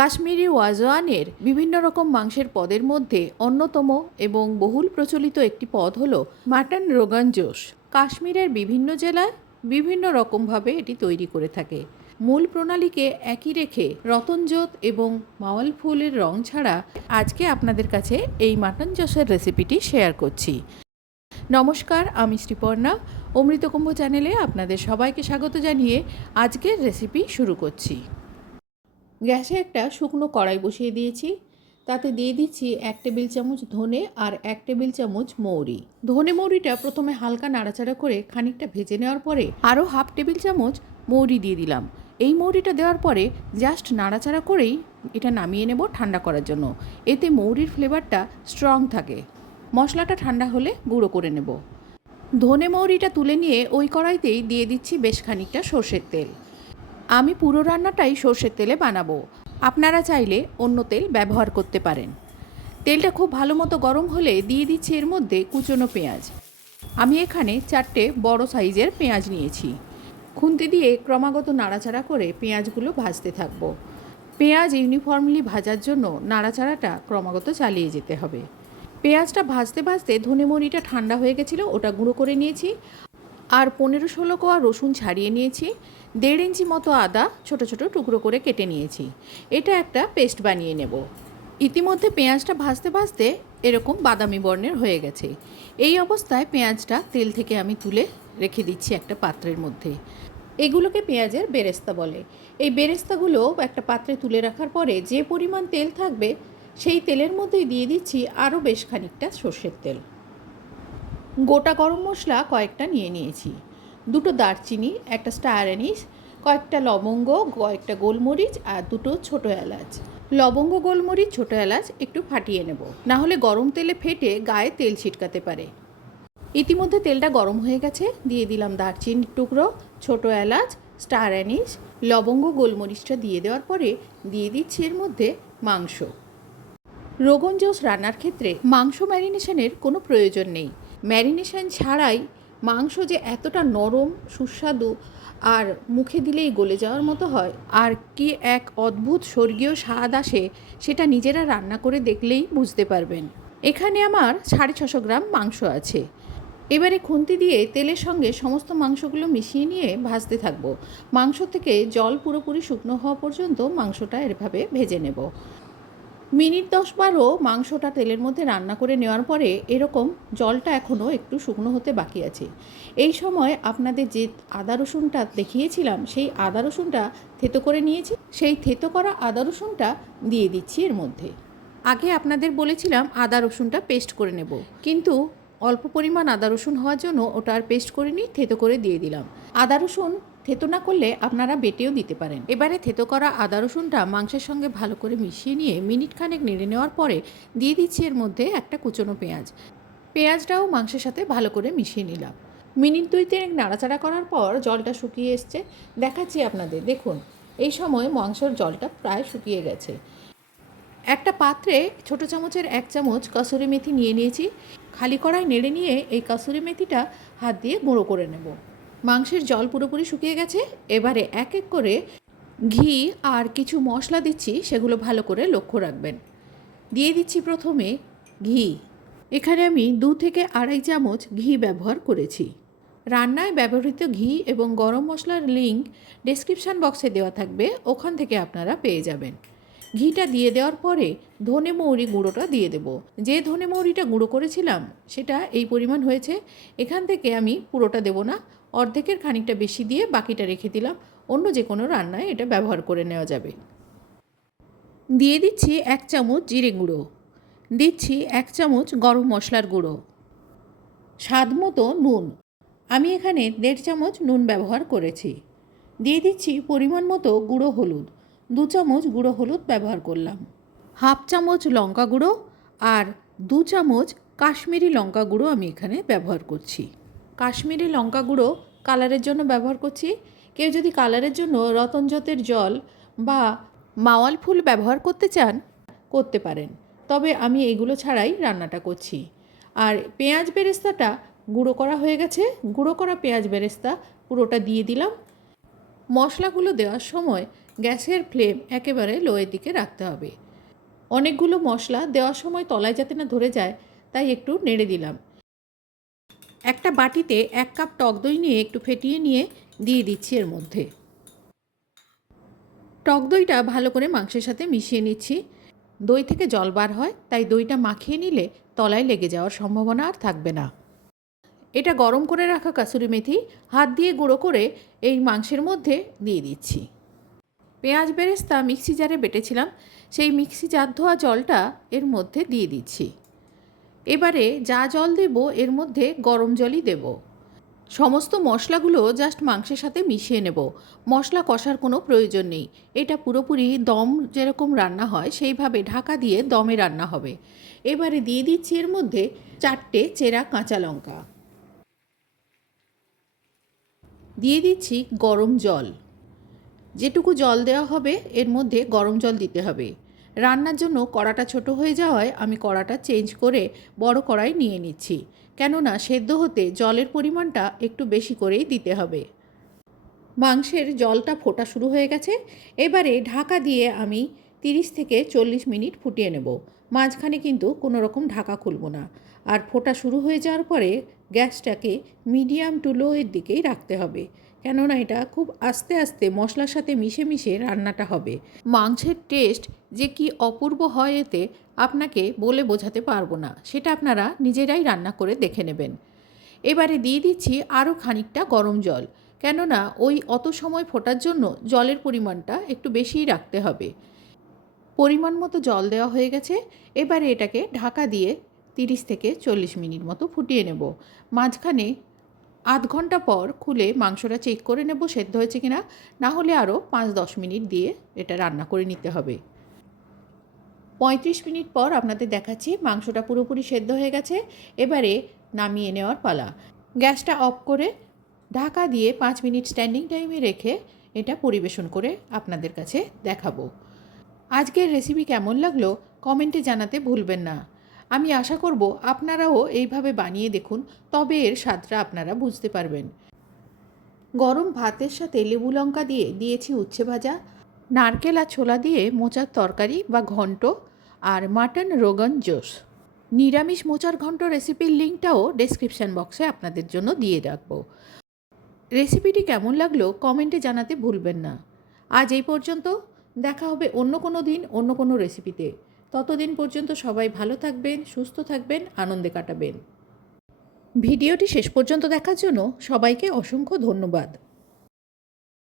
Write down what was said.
কাশ্মীরি ওয়াজওয়ানের বিভিন্ন রকম মাংসের পদের মধ্যে অন্যতম এবং বহুল প্রচলিত একটি পদ হল মাটন রোগান জোশ। কাশ্মীরের বিভিন্ন জেলায় বিভিন্ন রকমভাবে এটি তৈরি করে থাকে। মূল প্রণালীকে একই রেখে রতনজোত এবং মাওয়াল ফুলের রং ছাড়া আজকে আপনাদের কাছে এই মাটন জোশের রেসিপিটি শেয়ার করছি। নমস্কার, আমি শ্রীপর্ণা। অমৃতকুম্ভ চ্যানেলে আপনাদের সবাইকে স্বাগত জানিয়ে আজকের রেসিপি শুরু করছি। গ্যাসে একটা শুকনো কড়াই বসিয়ে দিয়েছি। তাতে দিয়ে দিচ্ছি এক টেবিল চামচ ধনে আর এক টেবিল চামচ মৌরি। ধনে মৌরিটা প্রথমে হালকা নাড়াচাড়া করে খানিকটা ভেজে নেওয়ার পরে আরও হাফ টেবিল চামচ মৌরি দিয়ে দিলাম। এই মৌরিটা দেওয়ার পরে জাস্ট নাড়াচাড়া করেই এটা নামিয়ে নেব ঠান্ডা করার জন্য। এতে মৌরির ফ্লেভারটা স্ট্রং থাকে। মশলাটা ঠান্ডা হলে গুঁড়ো করে নেব। ধনে মৌরিটা তুলে নিয়ে ওই কড়াইতেই দিয়ে দিচ্ছি বেশ খানিকটা সর্ষের তেল। আমি পুরো রান্নাটাই সর্ষের তেলে বানাবো। আপনারা চাইলে অন্য তেল ব্যবহার করতে পারেন। তেলটা খুব ভালো মতো গরম হলে দিয়ে দিচ্ছি এর মধ্যে কুচনো পেঁয়াজ। আমি এখানে চারটে বড় সাইজের পেঁয়াজ নিয়েছি। খুন্তি দিয়ে ক্রমাগত নাড়াচাড়া করে পেঁয়াজগুলো ভাজতে থাকব। পেঁয়াজ ইউনিফর্মলি ভাজার জন্য নাড়াচাড়াটা ক্রমাগত চালিয়ে যেতে হবে। পেঁয়াজটা ভাজতে ভাজতে ধনে মরিটা ঠান্ডা হয়ে গেছিল, ওটা গুঁড়ো করে নিয়েছি। আর পনেরো ষোলো কোয়া রসুন ছাড়িয়ে নিয়েছি। দেড় ইঞ্চি মতো আদা ছোট ছোট টুকরো করে কেটে নিয়েছি। এটা একটা পেস্ট বানিয়ে নেব। ইতিমধ্যে পেঁয়াজটা ভাজতে ভাজতে এরকম বাদামি বর্ণের হয়ে গেছে। এই অবস্থায় পেঁয়াজটা তেল থেকে আমি তুলে রেখে দিচ্ছি একটা পাত্রের মধ্যে। এগুলোকে পেঁয়াজের বেরেস্তা বলে। এই বেরেস্তাগুলো একটা পাত্রে তুলে রাখার পরে যে পরিমাণ তেল থাকবে, সেই তেলের মধ্যেই দিয়ে দিচ্ছি আরও বেশ খানিকটা সর্ষের তেল। গোটা গরম মশলা কয়েকটা নিয়ে নিয়েছি। দুটো দারচিনি, একটা স্টার অ্যানিস কয়েকটা লবঙ্গ, কয়েকটা গোলমরিচ আর দুটো ছোটো এলাচ। লবঙ্গ, গোলমরিচ, ছোটো এলাচ একটু ফাটিয়ে নেব। না হলে গরম তেলে ফেটে গায়ে তেল ছিটকাতে পারে। ইতিমধ্যে তেলটা গরম হয়ে গেছে। দিয়ে দিলাম দারচিনির টুকরো, ছোটো এলাচ, স্টার অ্যানিস লবঙ্গ, গোলমরিচটা দিয়ে দেওয়ার পরে দিয়ে দিচ্ছি এর মধ্যে মাংস। রোগন জোস রান্নার ক্ষেত্রে মাংস ম্যারিনেশনের কোনো প্রয়োজন নেই। ম্যারিনেশন ছাড়াই মাংস যে এতটা নরম, সুস্বাদু আর মুখে দিলেই গলে যাওয়ার মতো হয়, আর কি এক অদ্ভুত স্বর্গীয় স্বাদ আসে সেটা নিজেরা রান্না করে দেখলেই বুঝতে পারবেন। এখানে আমার সাড়ে ছশো গ্রাম মাংস আছে। এবারে খুন্তি দিয়ে তেলের সঙ্গে সমস্ত মাংসগুলো মিশিয়ে নিয়ে ভাজতে থাকব। মাংস থেকে জল পুরোপুরি শুকনো হওয়া পর্যন্ত মাংসটা এভাবে ভেজে নেব। মিনিট দশ বারো মাংসটা তেলের মধ্যে রান্না করে নেওয়ার পরে এরকম জলটা এখনও একটু শুকনো হতে বাকি আছে। এই সময় আপনাদের যে আদা রসুনটা দেখিয়েছিলাম, সেই আদা রসুনটা থেতো করে নিয়েছি। সেই থেতো করা আদা রসুনটা দিয়ে দিচ্ছি এর মধ্যে। আগে আপনাদের বলেছিলাম আদা রসুনটা পেস্ট করে নেব, কিন্তু অল্প পরিমাণ আদা রসুন হওয়ার জন্য ওটা আর পেস্ট করে নিই থেতো করে দিয়ে দিলাম। আদা রসুন থেতো না করলে আপনারা বেটেও দিতে পারেন। এবারে থেতো করা আদা, রসুনটা মাংসের সঙ্গে ভালো করে মিশিয়ে নিয়ে মিনিট খানেক নেড়ে নেওয়ার পরে দিয়ে দিচ্ছি এর মধ্যে একটা কুচনো পেঁয়াজ। পেঁয়াজটাও মাংসের সাথে ভালো করে মিশিয়ে নিলাম। মিনিট দুই তিনেক নাড়াচাড়া করার পর জলটা শুকিয়ে এসছে। দেখাচ্ছি আপনাদের, দেখুন, এই সময় মাংসর জলটা প্রায় শুকিয়ে গেছে। একটা পাত্রে ছোট চামচের এক চামচ কসুরি মেথি নিয়ে নিয়েছি। খালি কড়াই নেড়ে নিয়ে এই কসুরি মেথিটা হাত দিয়ে গুঁড়ো করে নেব। মাংসের জল পুরোপুরি শুকিয়ে গেছে। এবারে এক এক করে ঘি আর কিছু মশলা দিচ্ছি, সেগুলো ভালো করে লক্ষ্য রাখবেন। দিয়ে দিচ্ছি প্রথমে ঘি। এখানে আমি দু থেকে আড়াই চামচ ঘি ব্যবহার করেছি। রান্নায় ব্যবহৃত ঘি এবং গরম মশলার লিঙ্ক ডেসক্রিপশান বক্সে দেওয়া থাকবে, ওখান থেকে আপনারা পেয়ে যাবেন। ঘিটা দিয়ে দেওয়ার পরে ধনে মৌরি গুঁড়োটা দিয়ে দেব। যে ধনে মৌরিটা গুঁড়ো করেছিলাম, সেটা এই পরিমাণ হয়েছে। এখান থেকে আমি পুরোটা দেব না অর্ধেকের খানিকটা বেশি দিয়ে বাকিটা রেখে দিলাম। অন্য যে কোনো রান্নায় এটা ব্যবহার করে নেওয়া যাবে। দিয়ে দিচ্ছি এক চামচ জিরে গুঁড়ো। দিচ্ছি এক চামচ গরম মশলার গুঁড়ো। স্বাদ মতো নুন। আমি এখানে দেড় চামচ নুন ব্যবহার করেছি। দিয়ে দিচ্ছি পরিমাণ মতো গুঁড়ো হলুদ। দু চামচ গুঁড়ো হলুদ ব্যবহার করলাম। হাফ চামচ লঙ্কা গুঁড়ো আর দু চামচ কাশ্মীরি লঙ্কা গুঁড়ো আমি এখানে ব্যবহার করছি। কাশ্মীরি লঙ্কা গুঁড়ো কালারের জন্য ব্যবহার করছি। কেউ যদি কালারের জন্য রতনজতের জল বা মাওয়াল ফুল ব্যবহার করতে চান, করতে পারেন। তবে আমি এগুলো ছাড়াই রান্নাটা করছি। আর পেঁয়াজ বেরেস্তাটা গুঁড়ো করা হয়ে গেছে। গুঁড়ো করা পেঁয়াজ বেরেস্তা পুরোটা দিয়ে দিলাম। মশলাগুলো দেওয়ার সময় গ্যাসের ফ্লেম একেবারে লোয়ের দিকে রাখতে হবে। অনেকগুলো মশলা দেওয়ার সময় তলায় যাতে না ধরে যায়, তাই একটু নেড়ে দিলাম। একটা বাটিতে এক কাপ টক দই নিয়ে একটু ফেটিয়ে নিয়ে দিয়ে দিচ্ছি এর মধ্যে। টক দইটা ভালো করে মাংসের সাথে মিশিয়ে নিচ্ছি। দই থেকে জল বার হয়, তাই দইটা মাখিয়ে নিলে তলায় লেগে যাওয়ার সম্ভাবনা আর থাকবে না। এটা গরম করে রাখা কাসুরি মেথি, হাত দিয়ে গুঁড়ো করে এই মাংসের মধ্যে দিয়ে দিচ্ছি। পেঁয়াজ বেরেস্তা মিক্সি জারে বেটেছিলাম, সেই মিক্সি জার ধোয়া জলটা এর মধ্যে দিয়ে দিচ্ছি। এবারে যা জল দেব, এর মধ্যে গরম জলই দেব। সমস্ত মশলাগুলো জাস্ট মাংসের সাথে মিশিয়ে নেব। মশলা কষার কোনো প্রয়োজন নেই। এটা পুরোপুরি দম যেরকম রান্না হয়, সেইভাবে ঢাকা দিয়ে দমে রান্না হবে। এবারে দিয়ে দিচ্ছি এর মধ্যে চারটে চেরা কাঁচা লঙ্কা। দিয়ে দিচ্ছি গরম জল। যেটুকু জল দেওয়া হবে, এর মধ্যে গরম জল দিতে হবে। রান্নার জন্য কড়াটা ছোট হয়ে যাওয়ায় আমি কড়াটা চেঞ্জ করে বড় কড়াই নিয়ে নিচ্ছি। কেননা সেদ্ধ হতে জলের পরিমাণটা একটু বেশি করেই দিতে হবে। মাংসের জলটা ফোটা শুরু হয়ে গেছে। এবারে ঢাকা দিয়ে আমি তিরিশ থেকে চল্লিশ মিনিট ফুটিয়ে নেব। মাঝখানে কিন্তু কোনো রকম ঢাকা খুলব না। আর ফোটা শুরু হয়ে যাওয়ার পরে গ্যাসটাকে মিডিয়াম টু লো এর দিকেই রাখতে হবে। কেননা এটা খুব আস্তে আস্তে মশলার সাথে মিশে মিশে রান্নাটা হবে। মাংসের টেস্ট যে কি অপূর্ব হয় এতে আপনাকে বলে বোঝাতে পারব না, সেটা আপনারা নিজেরাই রান্না করে দেখে নেবেন। এবারে দিয়ে দিচ্ছি আরও খানিকটা গরম জল, কেননা ওই অত সময় ফোটার জন্য জলের পরিমাণটা একটু বেশিই রাখতে হবে। পরিমাণ মতো জল দেওয়া হয়ে গেছে, এবারে এটাকে ঢাকা দিয়ে তিরিশ থেকে চল্লিশ মিনিট মতো ফুটিয়ে নেব। মাঝখানে আধ ঘণ্টা পর খুলে মাংসটা চেক করে নেব, সেদ্ধ হয়েছে কিনা। না হলে আরও পাঁচ দশ মিনিট দিয়ে এটা রান্না করে নিতে হবে। পঁয়ত্রিশ মিনিট পর আপনাদের দেখাচ্ছি, মাংসটা পুরোপুরি সেদ্ধ হয়ে গেছে। এবারে নামিয়ে নেওয়ার পালা। গ্যাসটা অফ করে ঢাকা দিয়ে পাঁচ মিনিট স্ট্যান্ডিং টাইমে রেখে এটা পরিবেশন করে আপনাদের কাছে দেখাবো। আজকের রেসিপি কেমন লাগল? কমেন্টে জানাতে ভুলবেন না। আমি আশা করব আপনারাও এইভাবে বানিয়ে দেখুন, তবে এর স্বাদটা আপনারা বুঝতে পারবেন। গরম ভাতের সাথে লেবু লঙ্কা দিয়ে দিয়েছি উচ্ছে ভাজা, নারকেল আর ছোলা দিয়ে মোচার তরকারি বা ঘন্ট, আর মাটন রোগন জোস। নিরামিষ মোচার ঘন্ট রেসিপির লিঙ্কটাও ডেসক্রিপশান বক্সে আপনাদের জন্য দিয়ে রাখব। রেসিপিটি কেমন লাগল কমেন্টে জানাতে ভুলবেন না। আজ এই পর্যন্ত, দেখা হবে অন্য কোনো দিন অন্য কোনো রেসিপিতে। ততদিন পর্যন্ত সবাই ভালো থাকবেন, সুস্থ থাকবেন, আনন্দে কাটাবেন। ভিডিওটি শেষ পর্যন্ত দেখার জন্য সবাইকে অসংখ্য ধন্যবাদ।